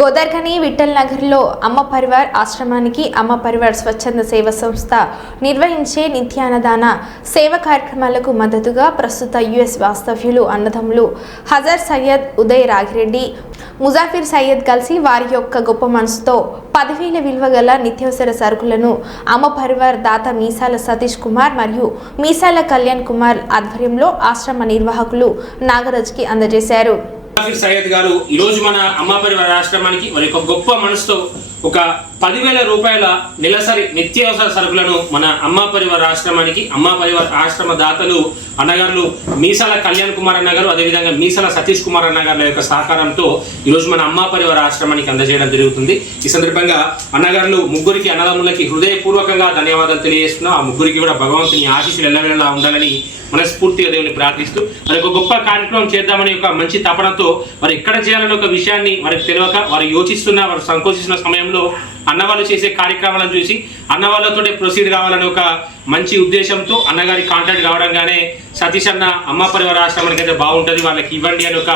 గోదర్గని విఠల్ నగర్లో అమ్మ పరివార్ ఆశ్రమానికి అమ్మ పరివార్ స్వచ్ఛంద సేవ సంస్థ నిర్వహించే నిత్యాన్నదాన సేవ కార్యక్రమాలకు మద్దతుగా ప్రస్తుత యుఎస్ వాస్తవ్యులు అన్నదమ్ములు హజర్ సయ్యద్ ఉదయ్ రాగిరెడ్డి ముజాఫిర్ సయ్యద్ కలిసి వారి యొక్క గొప్ప మనసుతో పదివేల విలువ గల నిత్యావసర సరుకులను అమ్మ పరివార్ దాత మీసాల సతీష్ కుమార్ మరియు మీసాల కళ్యాణ్ కుమార్ ఆధ్వర్యంలో ఆశ్రమ నిర్వాహకులు నాగరాజ్కి అందజేశారు. సయ్యద్ గారు ఈ రోజు మన అమ్మాపరి రాష్ట్రానికి మరి ఒక గొప్ప మనసుతో ఒక పదివేల రూపాయల నెలసరి నిత్యావసర సరుకులను మన అమ్మ పరివార ఆశ్రమానికి అమ్మ పరివార ఆశ్రమ దాతలు అన్నగారులు మీసాల కళ్యాణ్ కుమార్ అన్నగారు అదేవిధంగా మీసాల సతీష్ కుమార్ అన్నగారుల యొక్క సహకారంతో ఈరోజు మన అమ్మ పరివార ఆశ్రమానికి అందజేయడం జరుగుతుంది. ఈ సందర్భంగా అన్నగారులు ముగ్గురికి అన్నదమ్ములకి హృదయపూర్వకంగా ధన్యవాదాలు తెలియజేస్తున్నాం. ఆ ముగ్గురికి కూడా భగవంతుని ఆశీస్సులు ఎల్లవేళలా ఉండాలని మనస్ఫూర్తిగా దేవుని ప్రార్థిస్తూ మరి ఒక గొప్ప కార్యక్రమం చేద్దామని ఒక మంచి తపనతో మరి ఎక్కడ చేయాలని ఒక విషయాన్ని వారికి తెలియక వారు యోచిస్తున్న వారు సంకోచిస్తున్న సమయంలో అన్నవాళ్ళు చేసే కార్యక్రమాలను చూసి అన్నవాళ్ళతో ప్రొసీడ్ కావాలని ఒక మంచి ఉద్దేశంతో అన్నగారి కాంటాక్ట్ కావడంగానే సతీష్ అన్న అమ్మ పరివార ఆశ్రమానికి అయితే బాగుంటుంది వాళ్ళకి ఇవ్వండి అని ఒక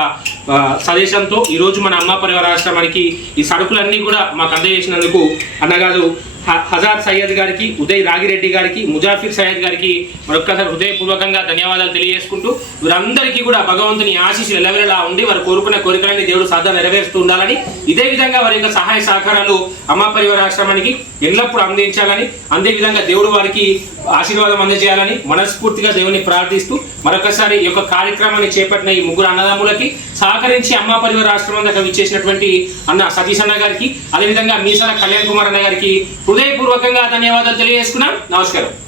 ఆ, సదేశంతో ఈరోజు మన అమ్మ పరివార ఆశ్రమానికి ఈ సరుకులన్నీ కూడా మాకు అందజేసినందుకు అన్నగారు హజార్ సయ్యద్ గారికి ఉదయ్ రాగిరెడ్డి గారికి ముజాఫిర్ సయ్యద్ గారికి మరొక్కసారి హృదయపూర్వకంగా ధన్యవాదాలు తెలియజేసుకుంటూ వీరందరికీ కూడా భగవంతుని ఆశీస్సులు ఎలవెలలా ఉండి వారు కోరుకున్న కోరికలని దేవుడు సదా నెరవేరుస్తూ ఉండాలని ఇదే విధంగా వారి యొక్క సహాయ సహకారాలు అమ్మ పరివార ఆశ్రమానికి ఎల్లప్పుడూ అందించాలని అందే విధంగా దేవుడు వారికి ఆశీర్వాదం అందజేయాలని మనస్ఫూర్తిగా దేవుని ప్రార్థిస్తూ మరొకసారి ఈ యొక్క కార్యక్రమాన్ని చేపట్టిన ఈ ముగ్గురు అన్నదమ్ములకి సహకరించి అమ్మ పరివార ఆశ్రమం దగ్గర విచ్చేసినటువంటి అన్న సతీష్ అన్న గారికి అదేవిధంగా మీసాల కళ్యాణ్ కుమార్ అన్న గారికి హృదయపూర్వకంగా ధన్యవాదాలు తెలియజేసుకున్నాం. నమస్కారం.